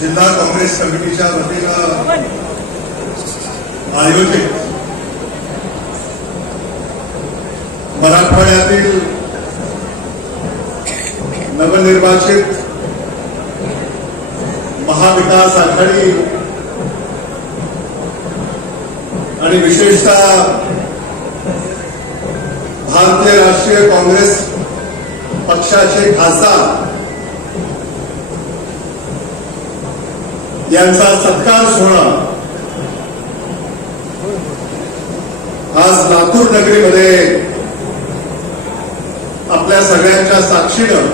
जिल्हा काँग्रेस कमिटीच्या वतीनं आयोजित मराठवाड्यातील नवनिर्वाचित महाविकास आघाडी आणि विशेषतः भारतीय राष्ट्रीय काँग्रेस पक्षाचे खासदार यांचा सत्कार सोहळा. आज लातूर नगरीमध्ये आपल्या सगळ्यांच्या साक्षीनं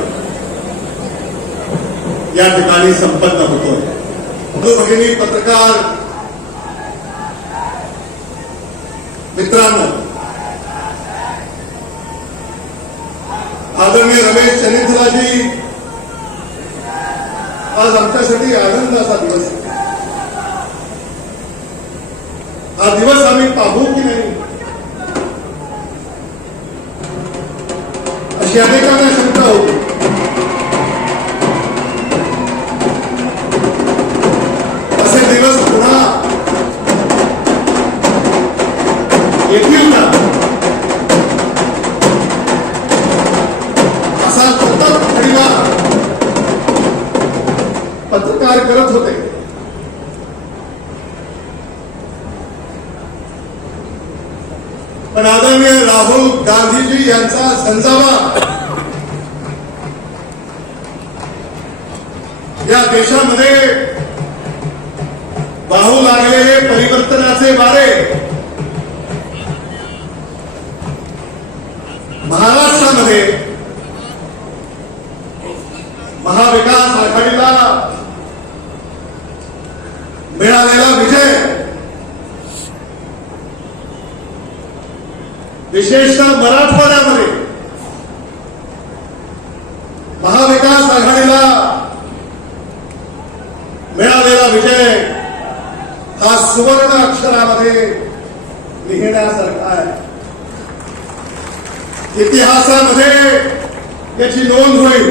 या ठिकाणी संपन्न होतो. भगिनी पत्रकार मित्रांनो आदरणीय रमेश चनिथलाजी आज आमच्यासाठी आनंदाचा दिवस आहे हा दिवस आम्ही पाहू की नाही? अशी अनेकांना यांचा झंझावा या देशामध्ये वाहू लागलेले परिवर्तनाचे वारे महाराष्ट्रामध्ये महाविकास आघाडीला मिळालेला विजय विशेषतः मराठवाड्यामध्ये महाविकास आघाडीला मिळालेला विजय हा सुवर्ण अक्षरामध्ये लिहिण्यासारखा आहे इतिहासामध्ये याची नोंद होईल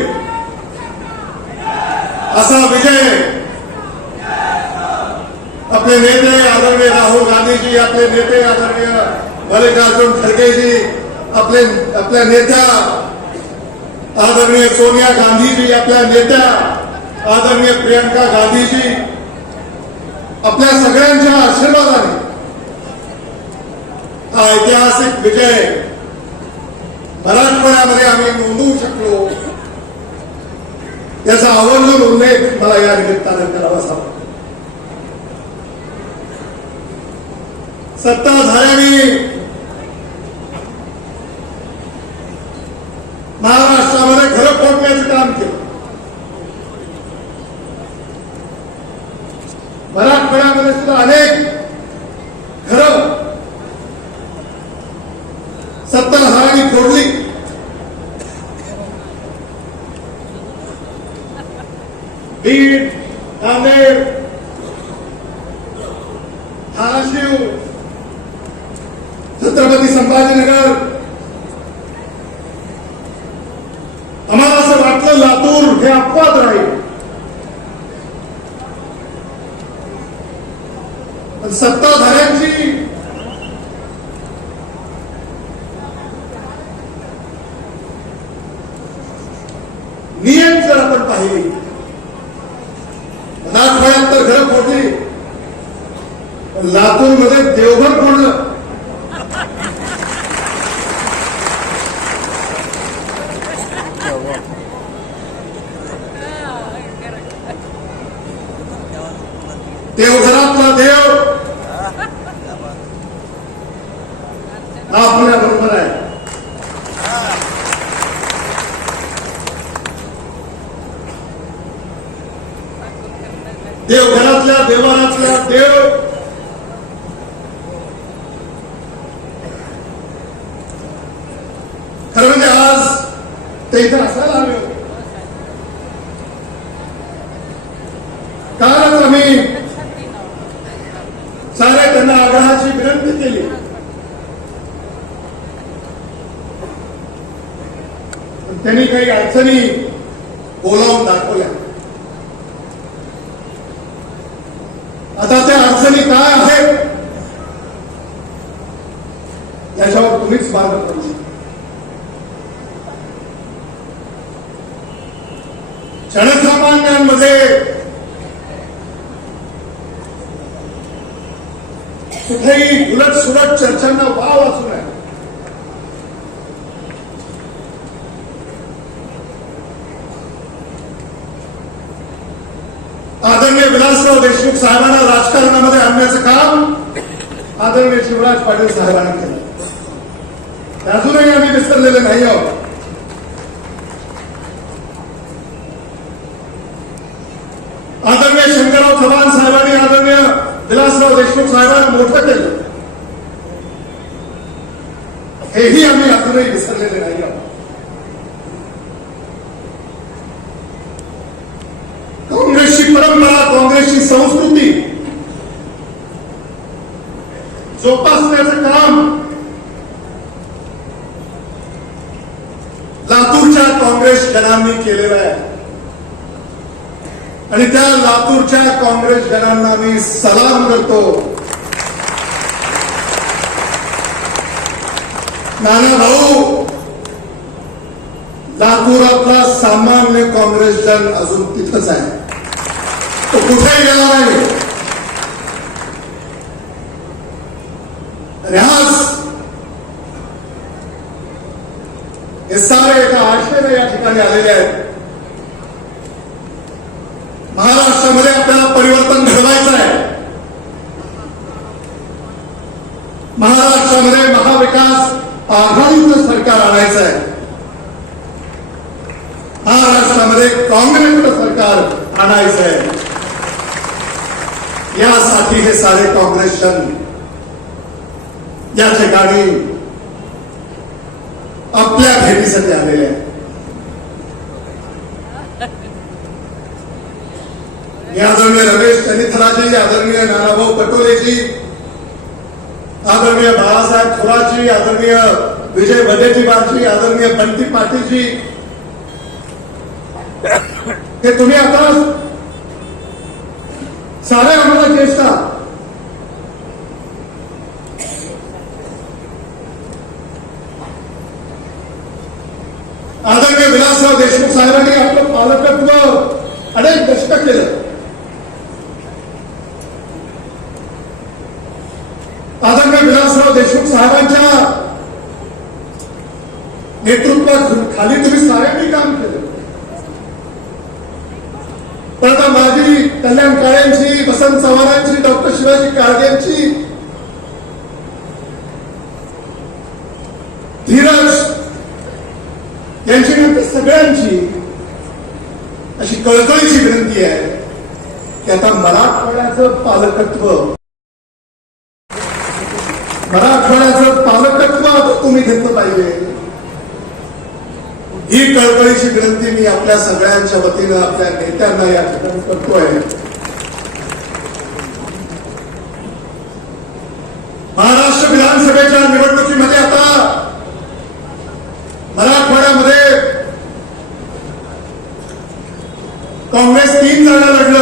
असा विजय आपले नेते आदरणीय राहुल गांधीजी आपले नेते आदरणीय मल्लिकार्जुन खरगेजी आपले आपल्या नेत्या आदरणीय सोनिया गांधीजी आपल्या नेत्या आदरणीय प्रियंका गांधीजी आपल्या सगळ्यांच्या आशीर्वादाने हा ऐतिहासिक विजय मराठवाड्यामध्ये आम्ही नोंदवू शकलो. याचा आवर्जून उल्लेख मला या निमित्तानं करावासा वाटतो सत्ताधाऱ्यांनी महाराष्ट्रामध्ये घरं फोडण्याचं काम केलं मराठवाड्यामध्ये सुद्धा अनेक घरं सत्ताधाऱ्यांनी फोडली बीड नांदेड धाराशिव छत्रपती संभाजीनगर आम्हाला असं वाटलं लातूर हे अपवाद राहील पण सत्ताधाऱ्यांची अडचणी बोलावून दाखवल्या आता त्या अडचणी काय आहेत याच्यावर तुम्हीच मार्ग करू जनसामान्यांमध्ये कुठेही उलट सुलट चर्चांना वाव देशमुख साहेबांना राजकारणामध्ये आणण्याचं काम आदरणीय शिवराज पाटील साहेबांनी केलं. अजूनही आम्ही विसरलेले नाही आहोत. आदरणीय शंकरराव चव्हाण साहेबांनी आदरणीय विलासराव देशमुख साहेबांना मोठं केलं. हेही आम्ही अजूनही विसरलेले नाही आहोत काँग्रेसची संस्कृती. जोपासण्याचं काम. लातूरच्या काँग्रेस जनांनी केलेलं आहे. आणि त्या लातूरच्या काँग्रेस जनांना मी सलाम करतो. नाना भाऊ लातूरातला सामान्य काँग्रेस जन अजून तिथंच आहे. तो कुठेही गेला नाही. आणि आज हे सारे एका आशेने या ठिकाणी आलेले आहेत. महाराष्ट्रामध्ये आपल्याला परिवर्तन घडवायचं आहे. महाराष्ट्रामध्ये महाविकास आघाडीचं सरकार आणायचं आहे. महाराष्ट्रामध्ये काँग्रेसचं सरकार आणायचं आहे. यासाठी हे सारे काँग्रेस या ठिकाणी आपल्या भेटीसाठी आलेले आहे आदरणीय रमेश चनिथराजी आदरणीय नानाभाऊ पटोलेजी आदरणीय बाळासाहेब थोराजी आदरणीय विजय वडेट्टीवारजी आदरणीय बंटी पाटीलजी. हे तुम्ही आता साऱ्या आम्हाला ज्येष्ठ आहात. आदरणीय विलासराव देशमुख साहेबांनी आपलं पालकत्व अनेक दशक केलं आदरणीय विलासराव देशमुख साहेबांच्या नेतृत्वाखाली तुम्ही साऱ्यांनी काम केलं पण आता माझी कल्याण काळेंची वसंत चव्हाणांची आणि कायद्यांची काळजेंची धीरज यांची नंतर सगळ्यांची अशी कळकळीची विनंती आहे की आता मराठवाड्याचं पालकत्व मराठवाड्याचं पालकत्व आता तुम्ही घेतलं पाहिजे. ही कळकळीची विनंती मी आपल्या सगळ्यांच्या वतीनं आपल्या नेत्यांना या ठिकाणी करतोय महाराष्ट्र विधानसभेच्या निवडणुकीमध्ये आता मराठवाड्यामध्ये काँग्रेस तीन जागा लढलं.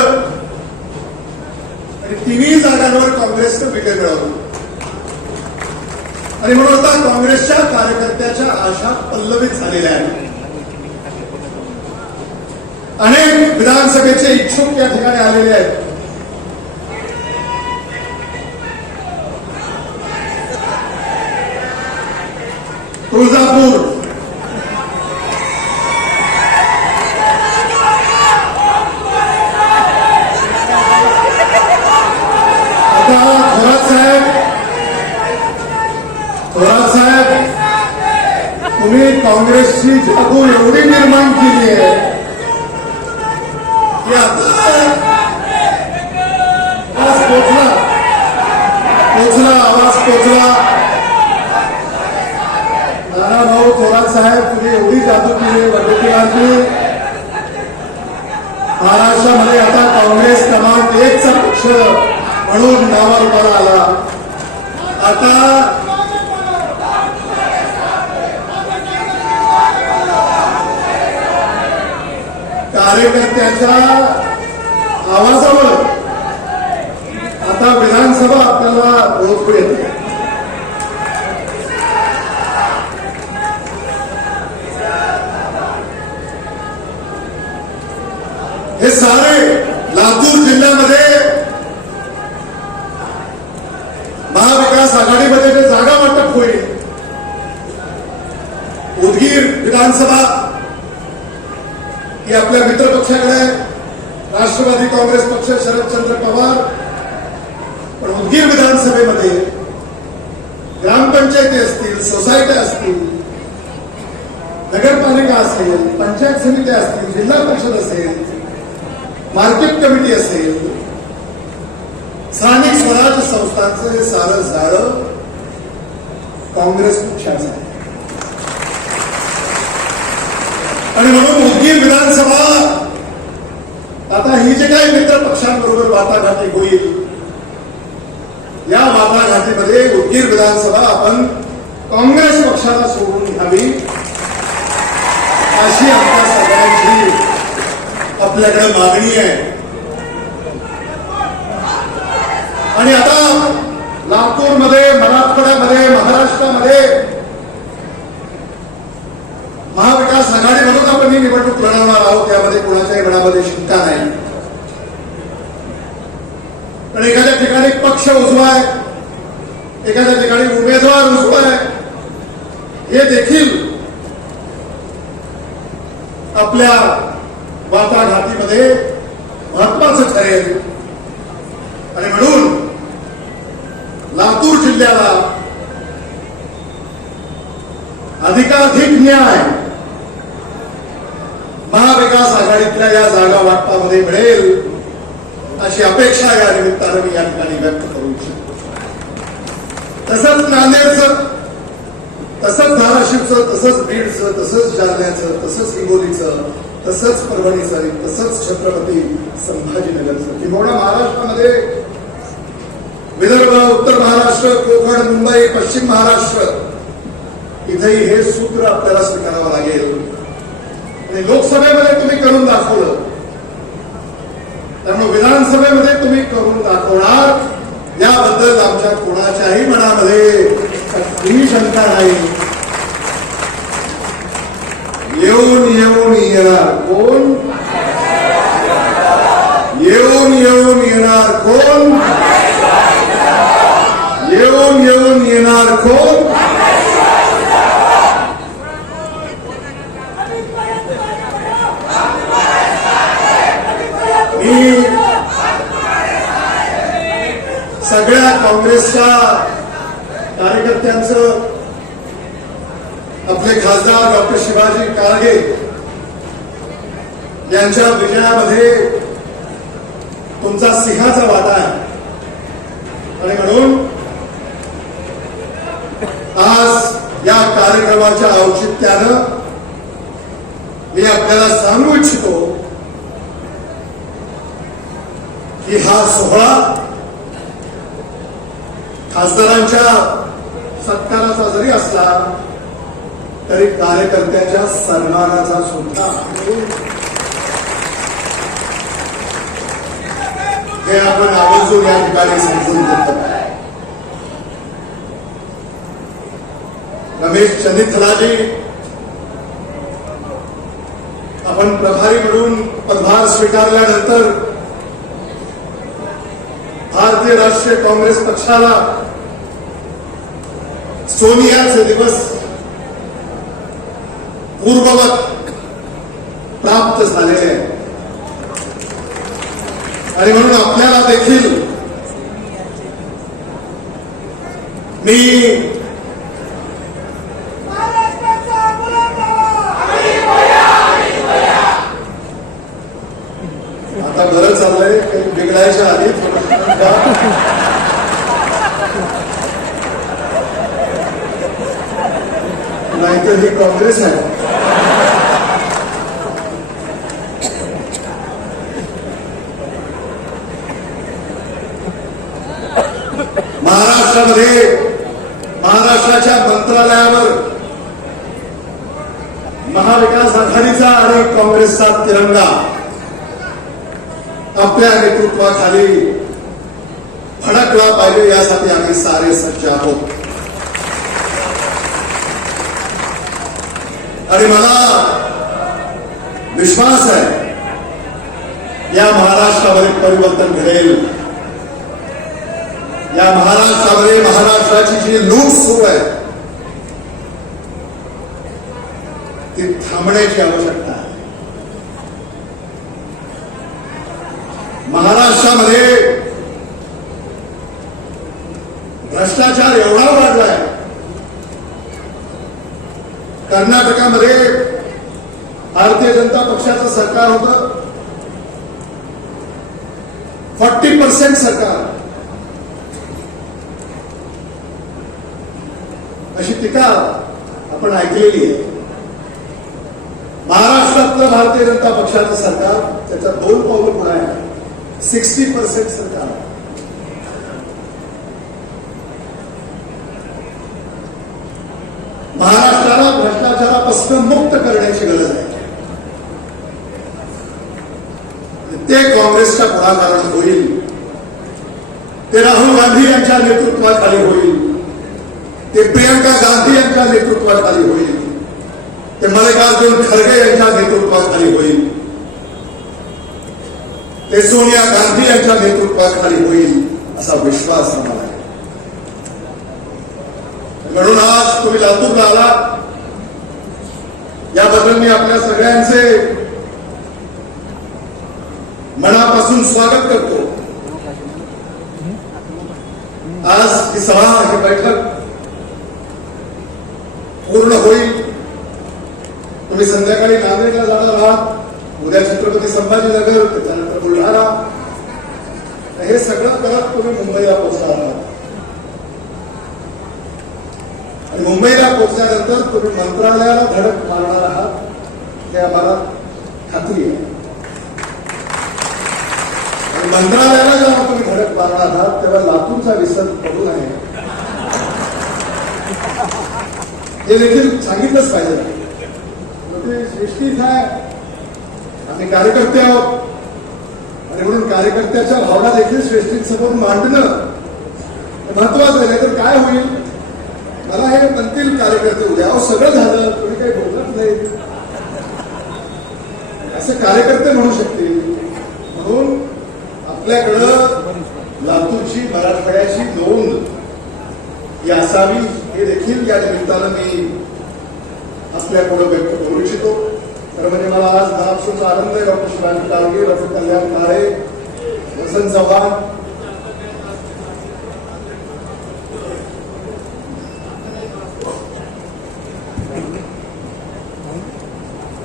आणि तिन्ही जागांवर काँग्रेसनं विजय मिळवला. आणि म्हणून आता काँग्रेसच्या कार्यकर्त्याच्या आशा पल्लवित झालेल्या आहेत. अनेक विधानसभेचे इच्छुक या ठिकाणी आलेले आहेत. तुळजापूर आता थोरात साहेब. थोरात साहेब. तुम्ही काँग्रेसची जागू एवढी निर्माण केली आहे की आता आवाज पोचला. पोचला आवाज पोचला. नाना भाऊ थोरात साहेब तुम्ही एवढी जादू केली वडोदराची महाराष्ट्रामध्ये आता काँग्रेस क्रमांक एकचा पक्ष. म्हणून नावावर बरा आला. आता कार्यकर्त्याच्या आवाजावर आता विधानसभा आपल्याला लोकप्रिय येते हे सारे लातूर जिल्ह्यामध्ये आघाडीमध्ये जे जागा वाटप होईल. उदगीर विधानसभा ही आपल्या मित्रपक्षाकडे राष्ट्रवादी काँग्रेस पक्ष शरदचंद्र पवार पण उदगीर विधानसभेमध्ये ग्रामपंचायती असतील सोसायट्या असतील नगरपालिका असेल पंचायत समित्या असतील जिल्हा परिषद असेल मार्केट कमिटी असेल स्थानिक स्वराज्य संस्थांचं हे सारं जाळं काँग्रेस पक्षाचं आहे. आणि म्हणून उदगीर विधानसभा आता ही जे काही मित्र पक्षांबरोबर वाटाघाटी होईल या वाटाघाटीमध्ये उदगीर विधानसभा आपण काँग्रेस पक्षाला सोडून घ्यावी अशी आमच्या सगळ्यांची आपल्याकडे मागणी आहे आणि आता लातूरमध्ये मराठवाड्यामध्ये महाराष्ट्रामध्ये महाविकास आघाडीमधून आपण ही निवडणूक लढवणार कोणाच्याही मनामध्ये शंका नाही. पण एखाद्या ठिकाणी पक्ष उजवा आहे एखाद्या ठिकाणी उमेदवार उजवा आहे हे देखील आपल्या वाटाघाटीमध्ये महत्वाचं ठरेल. आणि म्हणून लातूर जिल्ह्याला अधिकाधिक न्याय आघाडीतल्या या जागा वाटपामध्ये मिळेल अशी अपेक्षा या निमित्तानं मी या ठिकाणी व्यक्त करू इच्छितो. तसंच नांदेडचं तसंच धाराशिवचं तसंच बीडचं तसंच जालन्याचं तसंच हिंगोलीचं तसंच परभणीचं तसंच छत्रपती संभाजीनगरचं. किंबहुना महाराष्ट्रामध्ये विदर्भ उत्तर महाराष्ट्र कोकण मुंबई पश्चिम महाराष्ट्र इथेही हे सूत्र आपल्याला स्वीकारावं लागेल. आणि लोकसभेमध्ये तुम्ही करून दाखवलं. त्यामुळे विधानसभेमध्ये तुम्ही करून दाखवणार. याबद्दल आमच्या कोणाच्याही मनामध्ये कसलीही शंका नाही. येऊन येऊन येणार कोण? येऊन येऊन येणार कोण? येऊन येऊन येणार कोण मी सगळ्या काँग्रेसच्या कार्यकर्त्यांचं आपले खासदार डॉक्टर शिवाजी काळगे यांच्या विजयामध्ये तुमचा सिंहाचा वाटा आहे. आणि म्हणून आज या कार्यक्रमाच्या औचित्यानं मी आपल्याला सांगू इच्छितो की हा सोहळा खासदारांच्या सत्काराचा जरी असला तरी कार्यकर्त्याच्या सन्मानाचा सुद्धा. हे आपण आवर्जून या ठिकाणी समजून घेतो. रमेश चंदितलाजी आपण प्रभारी म्हणून पदभार स्वीकारल्यानंतर भारतीय राष्ट्रीय काँग्रेस पक्षाला सोनियाचे दिवस पूर्ववत प्राप्त झालेले आहेत. आणि म्हणून आपल्याला देखील मी आता बरं चाललंय काही बिघडायच्या आधी नाहीतर ही काँग्रेस आहे महाराष्ट्रामध्ये महाराष्ट्राच्या मंत्रालयावर महाविकास आघाडीचा आणि काँग्रेसचा तिरंगा आपल्या नेतृत्वाखाली फडकला पाहिजे यासाठी आम्ही सारे सज्ज आहोत. आणि मला विश्वास आहे या महाराष्ट्रामध्ये परिवर्तन घडेल. या महाराष्ट्रामध्ये महाराष्ट्राची जी लूट सुरू आहे ती थांबण्याची आवश्यकता आहे. महाराष्ट्रामध्ये भ्रष्टाचार एवढा वाढलाय. कर्नाटकामध्ये भारतीय जनता पक्षाचं सरकार होतं. फॉर्टी पर्सेंट सरकार. अशी टीका आपण ऐकलेली आहे. आपलं भारतीय जनता पक्षाचं सरकार त्याच्या दोन पावलं पुढे आहे सिक्स्टी पर्सेंट सरकार. महाराष्ट्राला भ्रष्टाचारापासून मुक्त करण्याची गरज आहे. ते काँग्रेसच्या पुढाकारात होईल. ते राहुल गांधी यांच्या नेतृत्वाखाली होईल. ते प्रियंका गांधी यांच्या नेतृत्वाखाली होईल. ते मल्लिकार्जुन खरगे यांच्या नेतृत्वाखाली होईल. ते सोनिया गांधी यांच्या नेतृत्वाखाली होईल असा विश्वास आम्हाला आहे. म्हणून आज तुम्ही लातूरला आला. याबद्दल मी आपल्या सगळ्यांचे मनापासून स्वागत करतो. आज ही सभा ही बैठक पूर्ण होईल. तुम्ही संध्याकाळी नांदेडला जाणार आहात. उद्या छत्रपती संभाजीनगर त्याच्यानंतर बुलढाणा. हे सगळं करत तुम्ही मुंबईला पोहोचणार आहात. आणि मुंबईला पोहोचल्यानंतर तुम्ही मंत्रालयाला धडक मारणार आहात. हे आम्हाला खात्री आहे. आणि मंत्रालयाला जेव्हा तुम्ही धडक मारणार आहात तेव्हा लातूरचा विसर पडू नये. हे देखील सांगितलंच पाहिजे. ते सृष्टीच आहे आम्ही कार्यकर्ते आहोत. आणि म्हणून कार्यकर्त्याच्या भावना देखील श्रेष्ठींसमोर मांडणं महत्वाचं आहे नाहीतर काय होईल? मला हे म्हणतील कार्यकर्ते उद्या अहो सगळं झालं तुम्ही काही बोलत नाही असे कार्यकर्ते म्हणू शकतील. म्हणून आपल्याकडं लातूरची मराठवाड्याची नोंद ही असावी हे देखील या निमित्तानं मी आपल्याकडं व्यक्त करू इच्छितो. तर म्हणजे मला आज मनापासून आनंद आहे डॉक्टर शिवाजी काळगे डॉक्टर कल्याण काळे वसंत चव्हाण.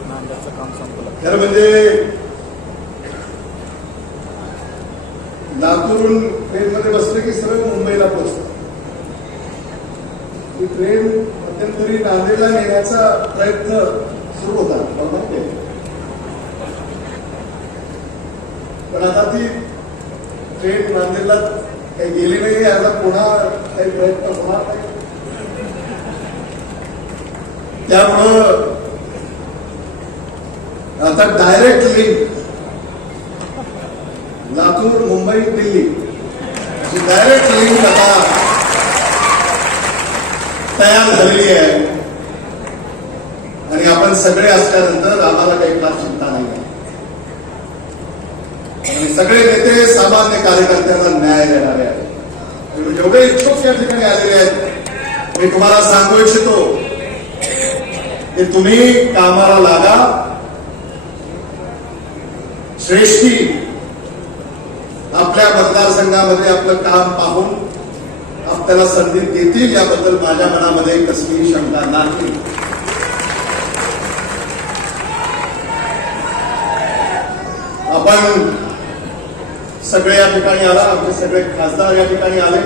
नांद्याचं म्हणजे लातूरून ट्रेनमध्ये बसले की सरळ मुंबईला पोहोचतो. ती ट्रेन कुठेतरी नांदेडला नेण्याचा प्रयत्न सुरू होता. मला माहिती आहे. पण आता ती ट्रेन नांदेडला काही गेली नाही आता पुन्हा काही प्रयत्न होणार नाही. त्यामुळं आता direct link Latur Mumbai Delhi. Direct link आता तयार झालेली आहे. आणि आपण सगळे असल्यानंतर आम्हाला काही फार चिंता नाही आणि सगळे नेते सामान्य कार्यकर्त्यांना न्याय देणारे आहेत. आणि जेवढे इच्छुक या ठिकाणी आलेले आहेत. मी तुम्हाला सांगू इच्छितो की तुम्ही कामाला लागा. श्रेष्ठी आपल्या मतदारसंघामध्ये आपलं काम पाहून त्याला संधी देतील याबद्दल माझ्या मनामध्ये कसलीही शंका नाही. आपण सगळे या ठिकाणी आला आमचे सगळे खासदार या ठिकाणी आले.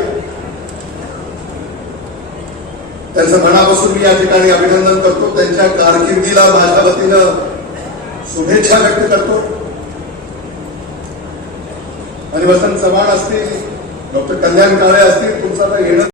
त्यांचं मनापासून मी या ठिकाणी अभिनंदन करतो. त्यांच्या कारकिर्दीला माझ्या वतीनं शुभेच्छा व्यक्त करतो. आणि वसंत चव्हाण असतील डॉक्टर कल्याण काळे असतील तुमचं आता येणं